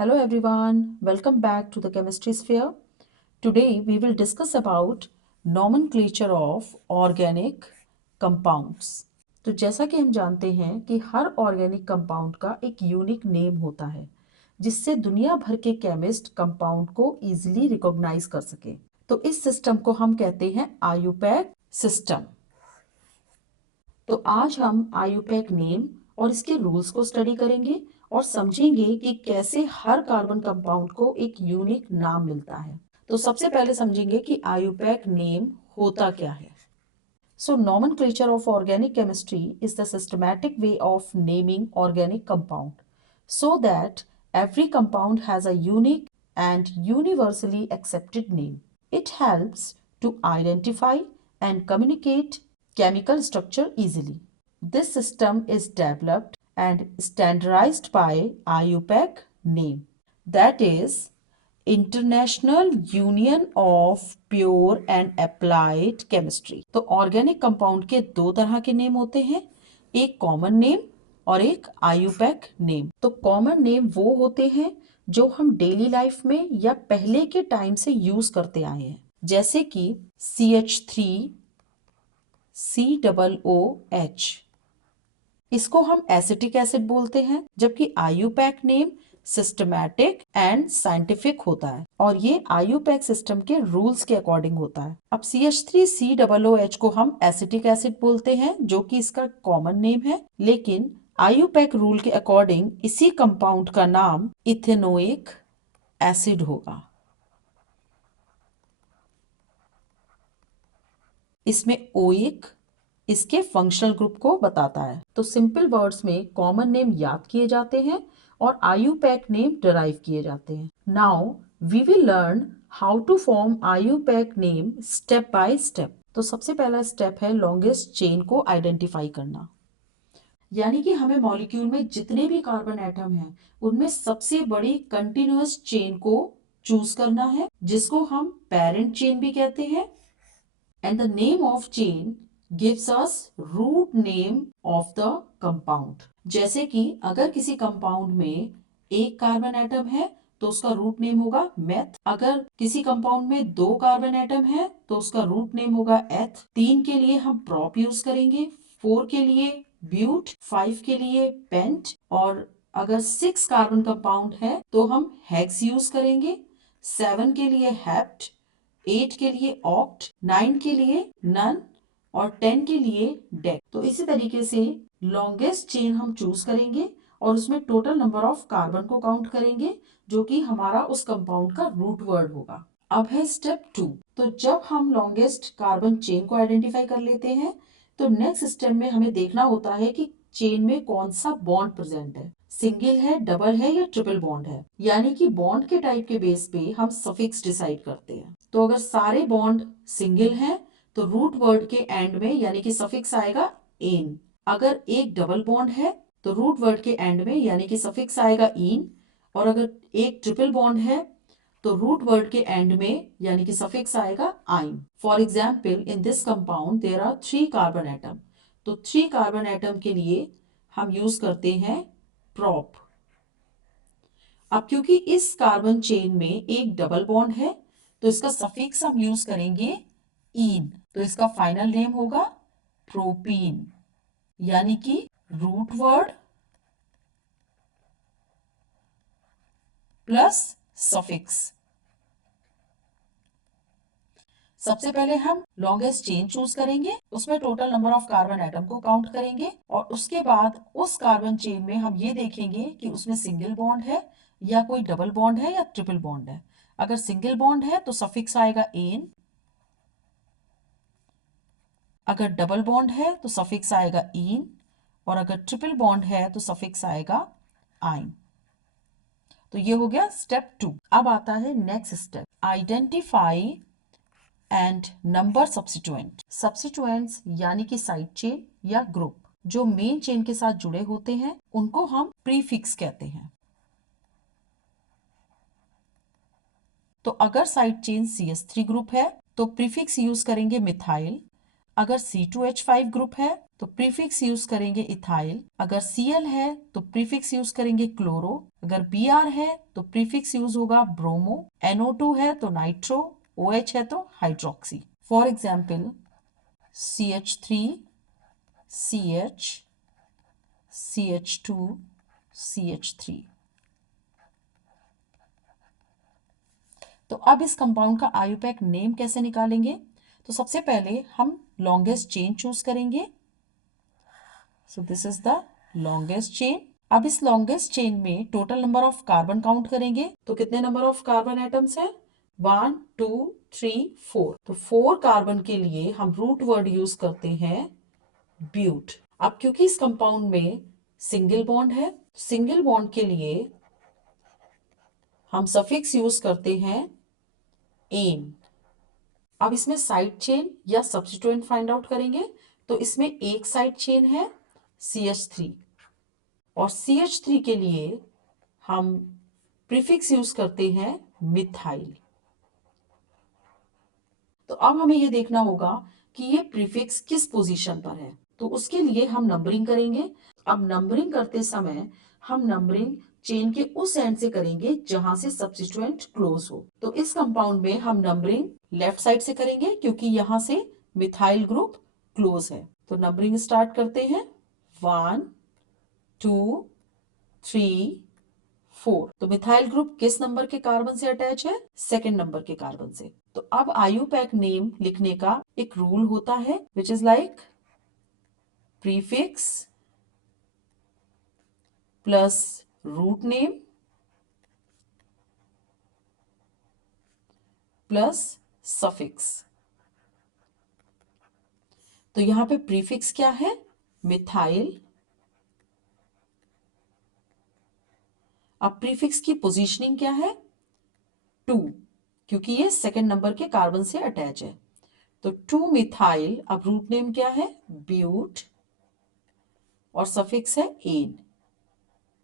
Hello everyone, welcome back to the Chemistry Sphere. Today we will discuss about nomenclature of organic compounds. तो जैसा कि हम जानते हैं कि हर ऑर्गेनिक कंपाउंड का एक यूनिक नेम होता है जिससे दुनिया भर के केमिस्ट कंपाउंड को इजीली रिकॉग्नाइज कर सके। तो इस सिस्टम को हम कहते हैं आयुपैक सिस्टम। तो आज हम आयुपैक नेम और इसके रूल्स को स्टडी करेंगे और समझेंगे कि कैसे हर कार्बन कंपाउंड को एक यूनिक नाम मिलता है। तो सबसे पहले समझेंगे कि आयुपैक नेम होता क्या है। So nomenclature of organic chemistry is the systematic way of naming organic compound so that every compound has a unique and universally accepted name. It helps to identify and communicate chemical structure easily. This system is developed and standardized by IUPAC name, that is international union of pure and applied chemistry. तो organic compound के दो तरह के name होते हैं, एक common name और एक आयुपैक नेम। तो कॉमन नेम वो होते हैं जो हम डेली लाइफ में या पहले के टाइम से यूज करते आए हैं, जैसे कि CH3 COOH, इसको हम एसिटिक एसिड बोलते हैं, जबकि IUPAC name systematic and scientific होता है और ये आयुपैक सिस्टम के रूल्स के अकॉर्डिंग होता है। अब CH3COOH को हम एसिटिक एसिड बोलते हैं जो कि इसका कॉमन नेम है, लेकिन आयुपैक रूल के अकॉर्डिंग इसी कंपाउंड का नाम इथेनोइक एसिड होगा। इसमें ओइक इसके फंक्शनल ग्रुप को बताता है। तो सिंपल वर्ड्स में कॉमन नेम याद किए जाते हैं और आयुपैक नेम डिराइव किए जाते हैं। Now we will learn how to form IUPAC name step by step. तो सबसे पहला स्टेप है लॉन्गेस्ट चेन को आइडेंटिफाई करना, यानी कि हमें मॉलिक्यूल में जितने भी कार्बन एटम हैं उनमें सबसे बड़ी कंटिन्यूअस चेन को चूज करना है, जिसको हम पेरेंट चेन भी कहते हैं। And the name of chain gives us root name of the compound. जैसे कि अगर किसी कंपाउंड में एक कार्बन एटम है तो उसका रूट नेम होगा मेथ। अगर किसी कंपाउंड में दो कार्बन एटम है तो उसका रूट नेम होगा एथ। 3 के लिए हम प्रोप यूज करेंगे, 4 के लिए ब्यूट, 5 के लिए पेंट, और अगर 6 कार्बन कंपाउंड है तो हम हेक्स यूज करेंगे, 7 के लिए हेप्ट, 8 के लिए ऑक्ट, 9 के लिए नन और 10 के लिए डेक। तो इसी तरीके से लॉन्गेस्ट चेन हम चूज करेंगे और उसमें टोटल नंबर ऑफ कार्बन को काउंट करेंगे जो कि हमारा उस कंपाउंड का रूट वर्ड होगा। अब है स्टेप 2। तो जब हम लॉन्गेस्ट कार्बन चेन को आइडेंटिफाई कर लेते हैं तो नेक्स्ट स्टेप में हमें देखना होता है कि चेन में कौन सा बॉन्ड प्रेजेंट है, सिंगल है, डबल है या ट्रिपल बॉन्ड है। यानी कि बॉन्ड के टाइप के बेस पे हम सफिक्स डिसाइड करते हैं। तो अगर सारे बॉन्ड सिंगल हैं तो रूट वर्ड के एंड में यानी कि सफिक्स आएगा एन। अगर एक डबल बॉन्ड है तो रूट वर्ड के एंड में यानी कि सफिक्स आएगा इन, और अगर एक ट्रिपल बॉन्ड है तो रूट वर्ड के एंड में यानी कि सफिक्स आएगा yne. For example in this compound there are 3 carbon atom, तो 3 कार्बन एटम के लिए हम यूज करते हैं प्रोप। अब क्योंकि इस कार्बन चेन में एक डबल बॉन्ड है तो इसका सफिक्स हम यूज करेंगे इन, तो इसका फाइनल नेम होगा प्रोपीन, यानी कि रूट वर्ड प्लस सफिक्स। सबसे पहले हम लॉन्गेस्ट चेन चूज करेंगे, उसमें total number of carbon atom को काउंट करेंगे और उसके बाद उस कार्बन चेन में हम ये देखेंगे कि उसमें सिंगल बॉन्ड है या कोई डबल बॉन्ड है या ट्रिपल बॉन्ड है। अगर सिंगल बॉन्ड है तो सफिक्स आएगा एन, अगर डबल बॉन्ड है तो सफिक्स आएगा इन, और अगर ट्रिपल बॉन्ड है तो सफिक्स आएगा आइन। तो ये हो गया स्टेप 2। अब आता है next step, identify and number substituent. Substituents यानी कि साइड चेन या ग्रुप जो मेन चेन के साथ जुड़े होते हैं उनको हम प्रीफिक्स कहते हैं। तो अगर साइड चेन CH3 ग्रुप है तो प्रीफिक्स यूज करेंगे मिथाइल, अगर C2H5 ग्रुप है तो प्रीफिक्स यूज करेंगे इथाइल। अगर Cl है तो प्रीफिक्स यूज करेंगे क्लोरो। अगर Br है तो प्रीफिक्स यूज होगा ब्रोमो। NO2 है तो नाइट्रो। OH है तो hydroxy. For example CH3 CH CH2 CH3। तो अब इस कंपाउंड का आयुपैक नेम कैसे निकालेंगे? तो सबसे पहले हम लॉन्गेस्ट चेन चूज करेंगे। So this is the longest chain. अब इस लॉन्गेस्ट चेन में total number of carbon count करेंगे। तो कितने नंबर ऑफ कार्बन एटम्स है? 1 2 3 4। तो 4 कार्बन के लिए हम रूट वर्ड यूज करते हैं ब्यूट। अब क्योंकि इस कंपाउंड में सिंगल बॉन्ड है, सिंगल बॉन्ड के लिए हम सफिक्स यूज करते हैं एन। अब इसमें साइड चेन या सब्स्टिट्यूएंट फाइंड आउट करेंगे। तो इसमें एक साइड चेन है CH3 और CH3 के लिए हम प्रीफिक्स यूज करते हैं मिथाइल। तो अब हमें यह देखना होगा कि ये प्रीफिक्स किस पोजीशन पर है। तो उसके लिए हम नंबरिंग करेंगे। अब नंबरिंग करते समय हम नंबरिंग चेन के उस एंड से करेंगे जहां से सब्स्टिट्यूएंट क्लोज हो। तो इस कंपाउंड में हम नंबरिंग लेफ्ट साइड से करेंगे क्योंकि यहां से मिथाइल ग्रुप क्लोज है। तो नंबरिंग स्टार्ट करते हैं 1 2 3 4। तो मिथाइल ग्रुप किस नंबर के कार्बन से अटैच है? सेकेंड नंबर के कार्बन से। तो अब आयुपैक नेम लिखने का एक रूल होता है which is like prefix plus root name plus suffix. तो यहां पे प्रीफिक्स क्या है? मिथाइल। अब प्रीफिक्स की पोजीशनिंग क्या है? 2, क्योंकि ये सेकेंड नंबर के कार्बन से अटैच है। तो 2 मिथाइल। अब रूट नेम क्या है? ब्यूट और सफिक्स है एन।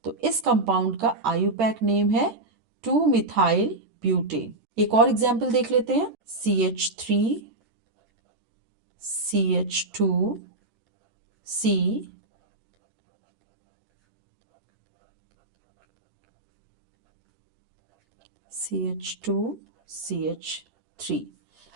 तो इस कंपाउंड का आयुपैक नेम है 2 मिथाइल ब्यूटेन। एक और एग्जाम्पल देख लेते हैं CH3 CH2 C CH2 CH3।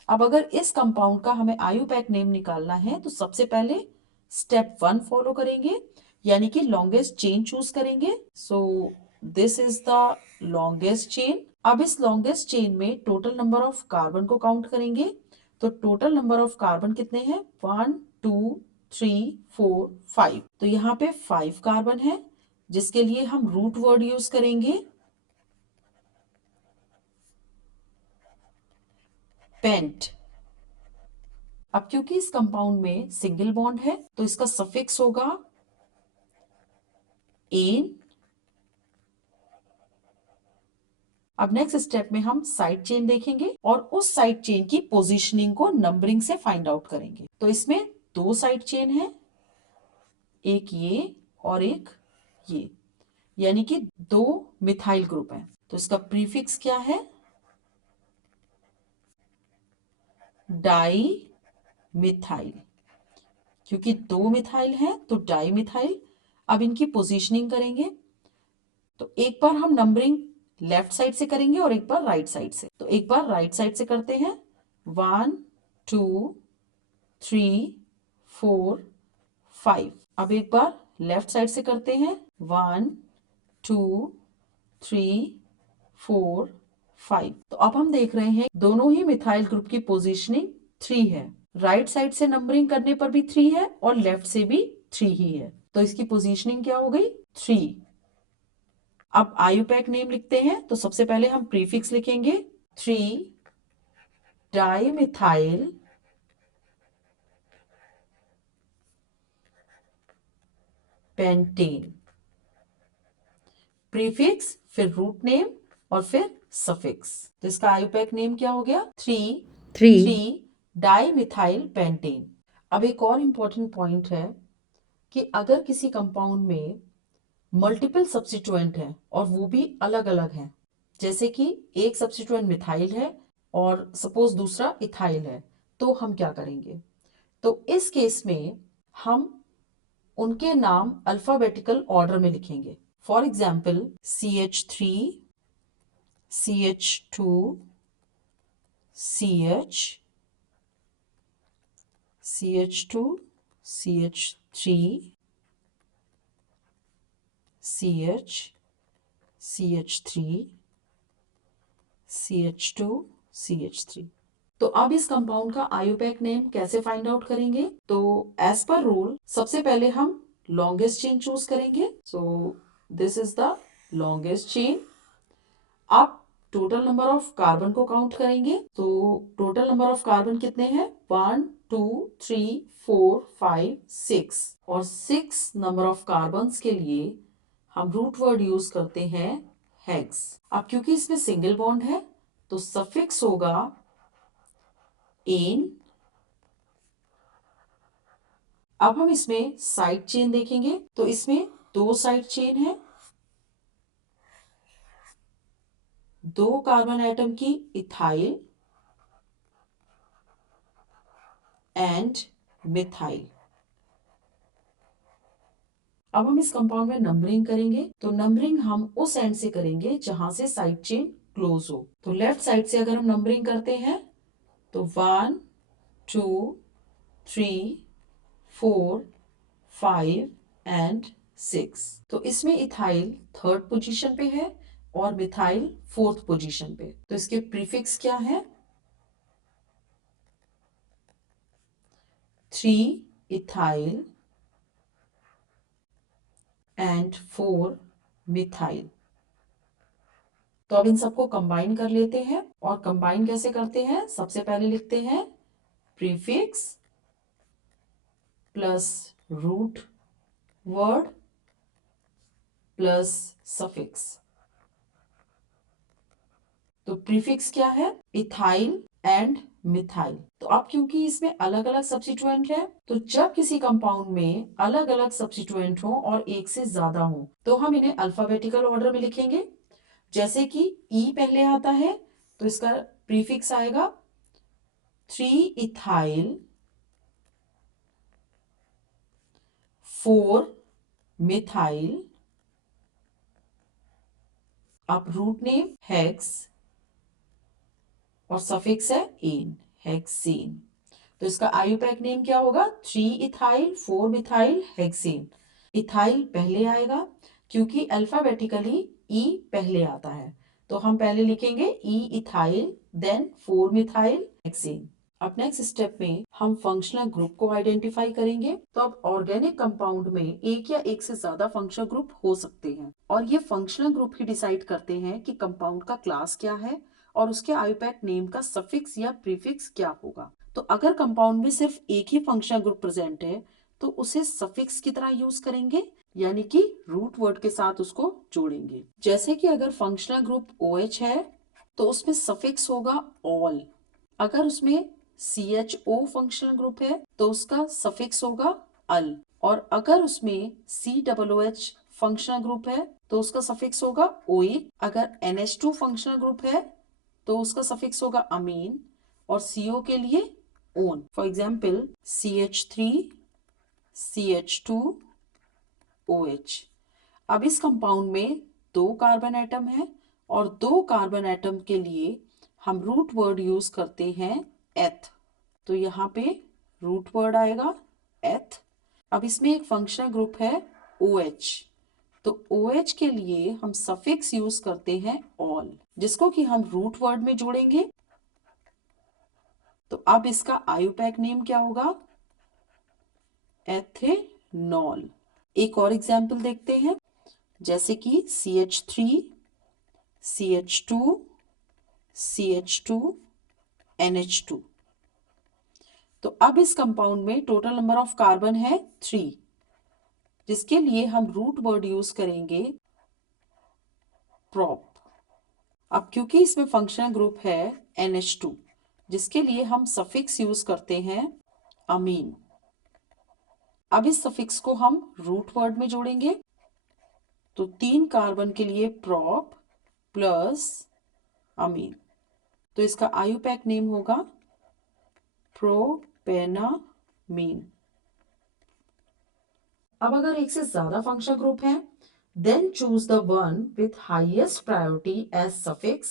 अब अगर इस कंपाउंड का हमें आयुपैक नेम निकालना है तो सबसे पहले स्टेप 1 फॉलो करेंगे, यानी कि लॉन्गेस्ट चेन चूज करेंगे। So this is the longest chain. अब इस लॉन्गेस्ट चेन में टोटल नंबर ऑफ कार्बन को काउंट करेंगे। तो टोटल नंबर ऑफ कार्बन कितने हैं? 1 2 3 4 5। तो यहाँ पे 5 कार्बन है जिसके लिए हम रूट वर्ड यूज करेंगे पेंट। अब क्योंकि इस कंपाउंड में सिंगल बॉन्ड है तो इसका सफिक्स होगा एन। अब नेक्स्ट स्टेप में हम साइड चेन देखेंगे और उस साइड चेन की पोजीशनिंग को नंबरिंग से फाइंड आउट करेंगे। तो इसमें 2 साइड चेन है, एक ये और एक ये, यानी कि 2 मिथाइल ग्रुप है। तो इसका प्रीफिक्स क्या है? Di methyl. क्योंकि 2 मिथाइल है तो डाई मिथाइल। अब इनकी पोजीशनिंग करेंगे। तो एक बार हम नंबरिंग लेफ्ट साइड से करेंगे और एक बार राइट साइड से। तो एक बार राइट साइड से करते हैं 1 2 3 4 5। अब एक बार लेफ्ट साइड से करते हैं 1 2 3 4 5। तो अब हम देख रहे हैं दोनों ही मिथाइल ग्रुप की पोजीशनिंग 3 है। राइट साइड से नंबरिंग करने पर भी 3 है और लेफ्ट से भी 3 ही है। तो इसकी पोजीशनिंग क्या हो गई? 3। अब आयुपैक नेम लिखते हैं। तो सबसे पहले हम प्रीफिक्स लिखेंगे 3 डाइमिथाइल पेंटेन। प्रीफिक्स, फिर रूट नेम और फिर सफिक्स। तो इसका आयुपैक नेम क्या हो गया? 3 डाइमिथाइल पेंटेन। अब एक और इंपॉर्टेंट पॉइंट है कि अगर किसी कंपाउंड में मल्टीपल सब्स्टिट्यूएंट है और वो भी अलग अलग हैं, जैसे कि एक सब्स्टिट्यूएंट मिथाइल है और सपोज दूसरा इथाइल है, तो हम क्या करेंगे? तो इस केस में हम उनके नाम अल्फाबेटिकल ऑर्डर में लिखेंगे। For example CH3, CH2, CH, CH2, CH3, CH, CH3, CH2, CH3। तो अब इस कंपाउंड का आयुपैक नेम कैसे फाइंड आउट करेंगे? तो एज पर रूल सबसे पहले हम लॉन्गेस्ट चेन चूज करेंगे। So this is the longest chain. आप टोटल नंबर ऑफ कार्बन को काउंट करेंगे। तो टोटल नंबर ऑफ कार्बन कितने हैं? 1 2 3 4 5 6 और 6 नंबर ऑफ कार्बन्स के लिए हम रूट वर्ड यूज करते हैं हेक्स। अब क्योंकि इसमें सिंगल बॉन्ड है तो सफिक्स होगा एन। अब हम इसमें साइड चेन देखेंगे तो इसमें 2 साइड चेन है। 2 कार्बन एटम की इथाइल एंड मिथाइल। अब हम इस कंपाउंड में नंबरिंग करेंगे। तो नंबरिंग हम उस एंड से करेंगे जहां से साइड चेन क्लोज हो। तो लेफ्ट साइड से अगर हम नंबरिंग करते हैं तो 1 2 3 4 5 एंड 6। तो इसमें इथाइल 3rd पोजीशन पे है और मिथाइल 4th पोजीशन पे। तो इसके प्रीफिक्स क्या है? 3 इथाइल एंड 4 मिथाइल। तो अब इन सबको कंबाइन कर लेते हैं। और कंबाइन कैसे करते हैं? सबसे पहले लिखते हैं prefix plus root word plus suffix. तो प्रीफिक्स क्या है? Ethyl and methyl. तो अब क्योंकि इसमें अलग अलग सब्स्टिट्यूएंट है तो जब किसी कंपाउंड में अलग अलग सब्स्टिट्यूएंट हो और एक से ज्यादा हो तो हम इन्हें अल्फाबेटिकल ऑर्डर में लिखेंगे। जैसे कि E पहले आता है तो इसका प्रीफिक्स आएगा 3 इथाइल 4 मिथाइल। अब रूट नेम हेक्स और सफिक्स है एन, हेक्सेन। तो इसका आयुपैक नेम क्या होगा? 3 इथाइल 4 मिथाइल हेक्सेन। इथाइल पहले आएगा क्योंकि अल्फाबेटिकली ई पहले आता है तो हम पहले लिखेंगे ई इथाइल देन 4 मिथाइल हेक्सेन। अब नेक्स्ट स्टेप में हम फंक्शनल ग्रुप को आइडेंटिफाई करेंगे। तो अब ऑर्गेनिक कंपाउंड में एक या एक से ज्यादा फंक्शनल ग्रुप हो सकते हैं और ये फंक्शनल ग्रुप ही डिसाइड करते हैं कि कंपाउंड का क्लास क्या है और उसके आयुपैक नेम का सफिक्स या प्रीफिक्स क्या होगा। तो अगर कंपाउंड में सिर्फ एक ही फंक्शनल ग्रुप प्रेजेंट है तो उसे सफिक्स की तरह यूज करेंगे यानी कि रूट वर्ड के साथ उसको जोड़ेंगे। जैसे कि अगर फंक्शनल ग्रुप OH है तो उसमें सफिक्स होगा ऑल। अगर उसमें CHO फंक्शनल ग्रुप है तो उसका सफिक्स होगा अल। और अगर उसमें COOH फंक्शनल ग्रुप है तो उसका सफिक्स होगा ओइक। अगर NH2 फंक्शनल ग्रुप है तो उसका सफिक्स होगा अमीन और CO के लिए own. For example CH3 CH2 OH। अब इस कंपाउंड में 2 कार्बन एटम है और 2 कार्बन एटम के लिए हम रूट वर्ड यूज करते हैं एथ। तो यहाँ पे रूट वर्ड आएगा एथ। अब इसमें एक फंक्शनल ग्रुप है OH। तो OH के लिए हम सफिक्स यूज करते हैं ऑल जिसको कि हम रूट वर्ड में जोड़ेंगे। तो अब इसका आयुपैक नेम क्या होगा? एथेनॉल। एक और एग्जाम्पल देखते हैं जैसे कि CH3 CH2 CH2 NH2। तो अब इस कंपाउंड में टोटल नंबर ऑफ कार्बन है 3 जिसके लिए हम रूट वर्ड यूज करेंगे प्रॉप। अब क्योंकि इसमें फंक्शनल ग्रुप है NH2 जिसके लिए हम सफिक्स यूज करते हैं अमीन। अब इस सफिक्स को हम रूट वर्ड में जोड़ेंगे। तो 3 कार्बन के लिए प्रॉप प्लस अमीन। तो इसका आयुपैक नेम होगा प्रोपेनामीन। अब अगर एक से ज्यादा फंक्शनल ग्रुप हैं, then choose the one with highest priority as suffix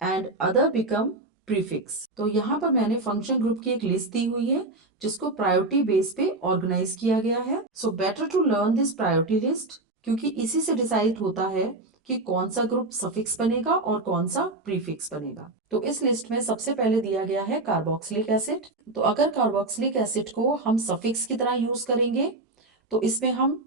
and other become prefix। तो यहाँ पर मैंने फंक्शन ग्रुप की एक लिस्ट दी हुई है जिसको प्रायोरिटी बेस पे ऑर्गेनाइज किया गया है। So better to learn this priority list, क्योंकि इसी से डिसाइड होता है कि कौन सा ग्रुप सफिक्स बनेगा और कौन सा प्रीफिक्स बनेगा। तो इस लिस्ट में सबसे पहले दिया गया है कार्बोक्सिलिक एसिड। तो अगर कार्बोक्सिलिक एसिड को हम सफिक्स की तरह यूज करेंगे तो इसमें हम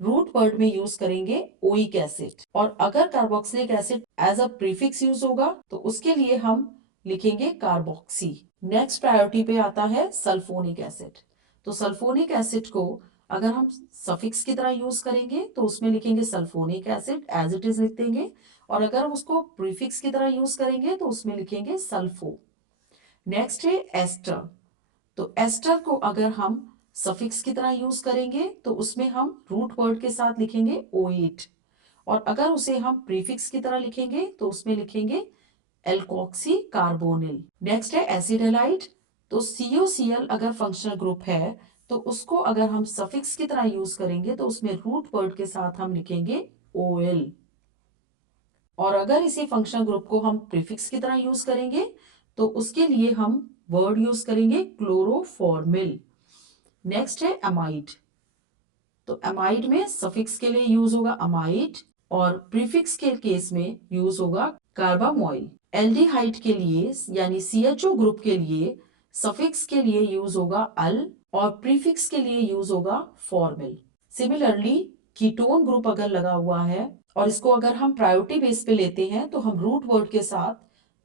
रूट वर्ड में यूज करेंगे ओइक एसिड, और अगर carboxylic acid as a prefix use होगा तो उसके लिए हम लिखेंगे कार्बोक्सी। नेक्स्ट प्रायोरिटी पे आता है सल्फोनिक एसिड। तो सल्फोनिक एसिड को अगर हम सफिक्स की तरह यूज करेंगे तो उसमें लिखेंगे sulphonic acid, as it is लिख देंगे, और अगर उसको प्रीफिक्स की तरह यूज करेंगे तो उसमें लिखेंगे सल्फो। नेक्स्ट है एस्टर। तो एस्टर को अगर हम सफिक्स की तरह यूज करेंगे तो उसमें हम रूट वर्ड के साथ लिखेंगे ओएट, और अगर उसे हम प्रीफिक्स की तरह लिखेंगे तो उसमें लिखेंगे एल्कोक्सी कार्बोनिल। नेक्स्ट है एसिड हैलाइड। तो COCl अगर फंक्शनल ग्रुप है तो उसको अगर हम सफिक्स की तरह यूज करेंगे तो उसमें रूट वर्ड के साथ हम लिखेंगे OL, और अगर इसी फंक्शनल ग्रुप को हम प्रीफिक्स की तरह यूज करेंगे तो उसके लिए हम वर्ड यूज करेंगे क्लोरोफॉर्मिल। नेक्स्ट है अमाइड। तो अमाइड में सफिक्स के लिए यूज होगा अमाइड और प्रीफिक्स के केस में यूज होगा कार्बामोइल। एल्डिहाइड के लिए यानी CHO ग्रुप के लिए सफिक्स के लिए यूज होगा अल और प्रीफिक्स के लिए यूज होगा फॉर्मिल। सिमिलरली कीटोन ग्रुप अगर लगा हुआ है और इसको अगर हम प्रायोरिटी बेस पे लेते हैं तो हम रूट वर्ड के साथ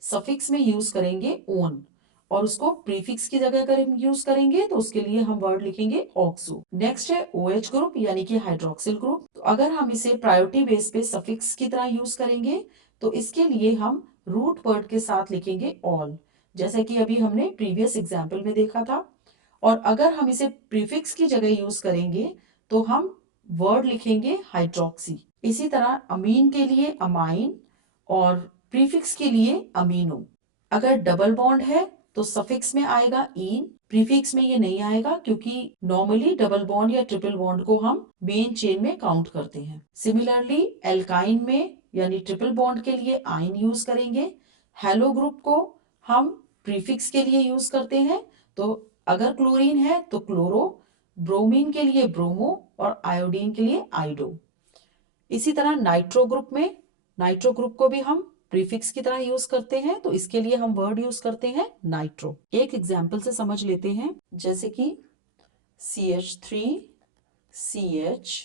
सफिक्स में यूज करेंगे ओन, और उसको प्रीफिक्स की जगह अगर हम यूज करेंगे तो उसके लिए हम वर्ड लिखेंगे ऑक्सो। नेक्स्ट है OH ग्रुप यानी कि हाइड्रोक्सिल ग्रुप। तो अगर हम इसे प्रायोरिटी बेस पे सफिक्स की तरह यूज करेंगे तो इसके लिए हम रूट वर्ड के साथ लिखेंगे ऑल, जैसे कि अभी हमने प्रीवियस एग्जाम्पल में देखा था। और अगर हम इसे प्रीफिक्स की जगह यूज करेंगे तो हम वर्ड लिखेंगे हाइड्रोक्सी। इसी तरह अमीन के लिए अमाइन और प्रीफिक्स के लिए अमीनो। अगर डबल बॉन्ड है तो सफिक्स में आएगा इन, प्रीफिक्स में ये नहीं आएगा क्योंकि नॉर्मली डबल बॉन्ड या ट्रिपल बॉन्ड को हम मेन चेन में काउंट करते हैं। सिमिलरली एल्काइन में यानी ट्रिपल बॉन्ड के लिए आइन यूज करेंगे। हेलो ग्रुप को हम प्रीफिक्स के लिए यूज करते हैं, तो अगर क्लोरीन है तो क्लोरो, ब्रोमीन के लिए ब्रोमो और आयोडीन के लिए आइडो। इसी तरह नाइट्रो ग्रुप में, नाइट्रो ग्रुप को भी हम प्रीफिक्स की तरह यूज करते हैं, तो इसके लिए हम वर्ड यूज करते हैं नाइट्रो। एक एग्जाम्पल से समझ लेते हैं, जैसे कि CH3 CH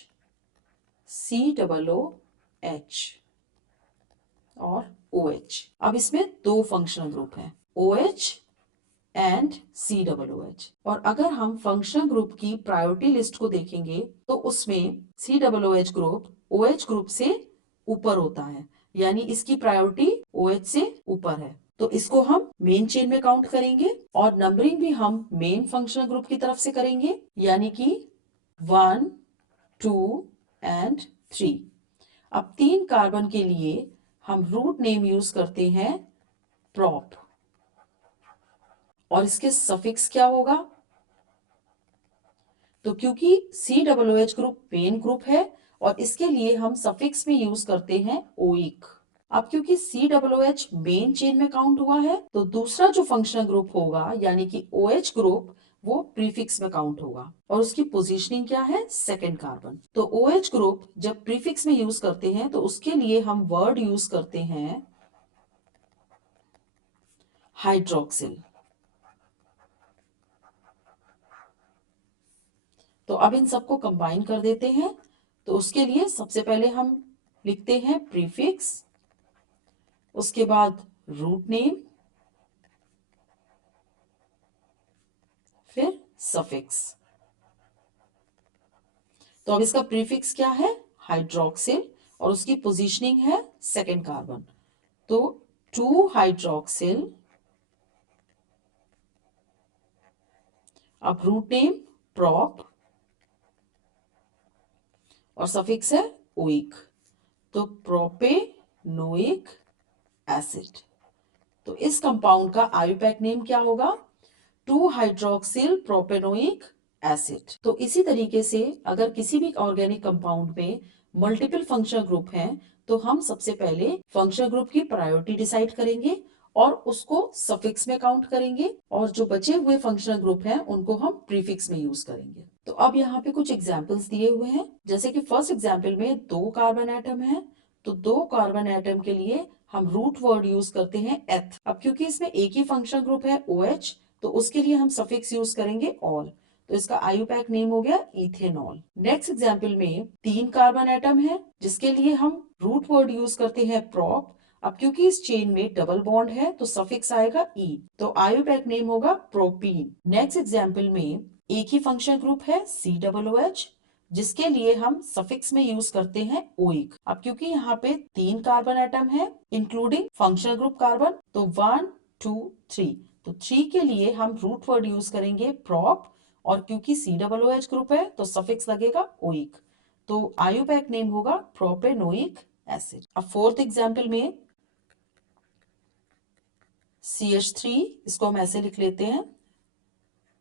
COOH और OH। अब इसमें दो फंक्शनल ग्रुप हैं OH एंड COOH, और अगर हम फंक्शनल ग्रुप की प्रायोरिटी लिस्ट को देखेंगे तो उसमें COOH ग्रुप OH ग्रुप से ऊपर होता है, यानी इसकी प्रायोरिटी OH से ऊपर है, तो इसको हम मेन चेन में काउंट करेंगे और नंबरिंग भी हम मेन फंक्शनल ग्रुप की तरफ से करेंगे, यानी कि 1 2 एंड 3। अब 3 कार्बन के लिए हम रूट नेम यूज करते हैं प्रोप, और इसके सफिक्स क्या होगा? तो क्योंकि COOH ग्रुप मेन ग्रुप है और इसके लिए हम सफिक्स में यूज करते हैं ओइक। अब क्योंकि COOH मेन चेन में काउंट हुआ है तो दूसरा जो फंक्शनल ग्रुप होगा यानी कि OH ग्रुप वो प्रीफिक्स में काउंट होगा, और उसकी पोजीशनिंग क्या है? Second carbon. तो OH ग्रुप जब प्रीफिक्स में यूज करते हैं तो उसके लिए हम वर्ड यूज करते हैं हाइड्रोक्सिल। तो अब इन सबको कंबाइन कर देते हैं, तो उसके लिए सबसे पहले हम लिखते हैं प्रीफिक्स, उसके बाद रूट नेम, फिर सफिक्स। तो अब इसका प्रीफिक्स क्या है? हाइड्रोक्सिल, और उसकी पोजीशनिंग है सेकंड कार्बन, तो 2 हाइड्रोक्सिल। अब रूट नेम प्रोप और सफिक्स है ओइक, तो प्रोपेनोइक एसिड। तो इस कंपाउंड का आईयूपैक नेम क्या होगा? 2 हाइड्रोक्सिल प्रोपेनोइक एसिड। तो इसी तरीके से अगर किसी भी ऑर्गेनिक कंपाउंड में मल्टीपल फंक्शनल ग्रुप हैं तो हम सबसे पहले फंक्शनल ग्रुप की प्रायोरिटी डिसाइड करेंगे और उसको सफिक्स में काउंट करेंगे और जो बचे हुए फंक्शनल ग्रुप हैं उनको हम प्रीफिक्स में यूज करेंगे। तो अब यहाँ पे कुछ एग्जांपल्स दिए हुए हैं, जैसे कि फर्स्ट एग्जांपल में 2 कार्बन एटम है, तो 2 कार्बन एटम के लिए हम रूट वर्ड यूज करते हैं एथ। अब क्योंकि इसमें एक ही फंक्शनल ग्रुप है OH, तो उसके लिए हम सफिक्स यूज करेंगे ऑल, तो इसका आयुपैक नेम हो गया इथेनॉल। नेक्स्ट एग्जाम्पल में 3 कार्बन एटम है जिसके लिए हम रूट वर्ड यूज करते हैं प्रॉप। अब क्योंकि इस चेन में डबल बॉन्ड है तो सफिक्स आएगा ई, तो आयुपैक नेम होगा प्रोपीन। नेक्स्ट एग्जाम्पल में एक ही फंक्शन ग्रुप है COOH जिसके लिए हम सफिक्स में यूज करते हैं ओइक। अब क्योंकि यहाँ पे 3 कार्बन एटम है इंक्लूडिंग फंक्शनल ग्रुप कार्बन, तो 1 2 3, तो 3 के लिए हम रूट वर्ड यूज करेंगे प्रॉप और क्योंकि COOH ग्रुप है तो सफिक्स लगेगा ओइक, तो आयुपैक नेम होगा प्रोपेनोइक एसिड। अब फोर्थ एग्जाम्पल में CH3, इसको हम ऐसे लिख लेते हैं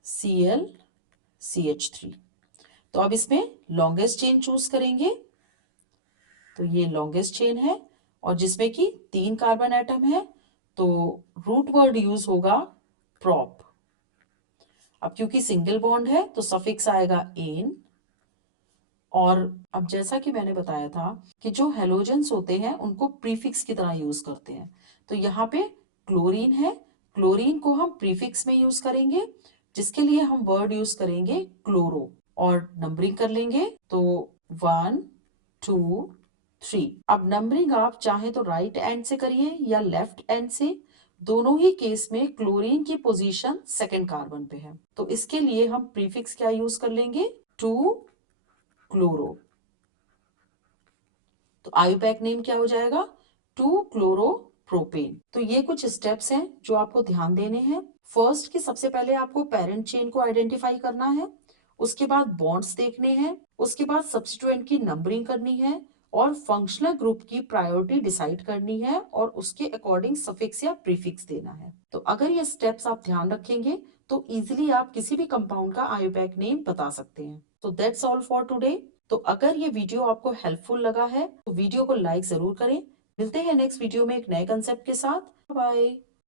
ClCH3। तो अब इसमें लॉन्गेस्ट चेन चूज करेंगे, तो ये लॉन्गेस्ट चेन है और जिसमें कि 3 कार्बन एटम है तो रूट वर्ड यूज होगा प्रॉप। अब क्योंकि सिंगल बॉन्ड है तो सफिक्स आएगा एन, और अब जैसा कि मैंने बताया था कि जो हेलोजेंस होते हैं उनको प्रीफिक्स की तरह यूज करते हैं, तो यहाँ पे क्लोरीन है, क्लोरीन को हम प्रीफिक्स में यूज करेंगे जिसके लिए हम वर्ड यूज करेंगे क्लोरो और नंबरिंग कर लेंगे, तो 1 2 3। अब नंबरिंग आप चाहे तो राइट एंड से करिए या लेफ्ट एंड से, दोनों ही केस में क्लोरीन की पोजीशन सेकंड कार्बन पे है, तो इसके लिए हम प्रीफिक्स क्या यूज कर लेंगे 2 क्लोरो, तो आयुपैक नेम क्या हो जाएगा 2 क्लोरोप्रोपेन। तो ये कुछ स्टेप्स हैं जो आपको ध्यान देने हैं। फर्स्ट कि सबसे पहले आपको पेरेंट चेन को आइडेंटिफाई करना है, उसके बाद बॉन्ड्स देखने हैं, उसके बाद सब्स्टिट्यूएंट की नंबरिंग करनी है और फंक्शनल ग्रुप की प्रायोरिटी डिसाइड करनी है और उसके अकॉर्डिंग सफिक्स या प्रीफिक्स देना है। तो अगर ये स्टेप्स आप ध्यान रखेंगे तो इजिली आप किसी भी कंपाउंड का आयुपैक नेम बता सकते हैं। तो दैट्स ऑल फॉर टुडे। तो अगर ये वीडियो आपको हेल्पफुल लगा है तो वीडियो को लाइक जरूर करें। मिलते हैं नेक्स्ट वीडियो में एक नए कंसेप्ट के साथ। बाय।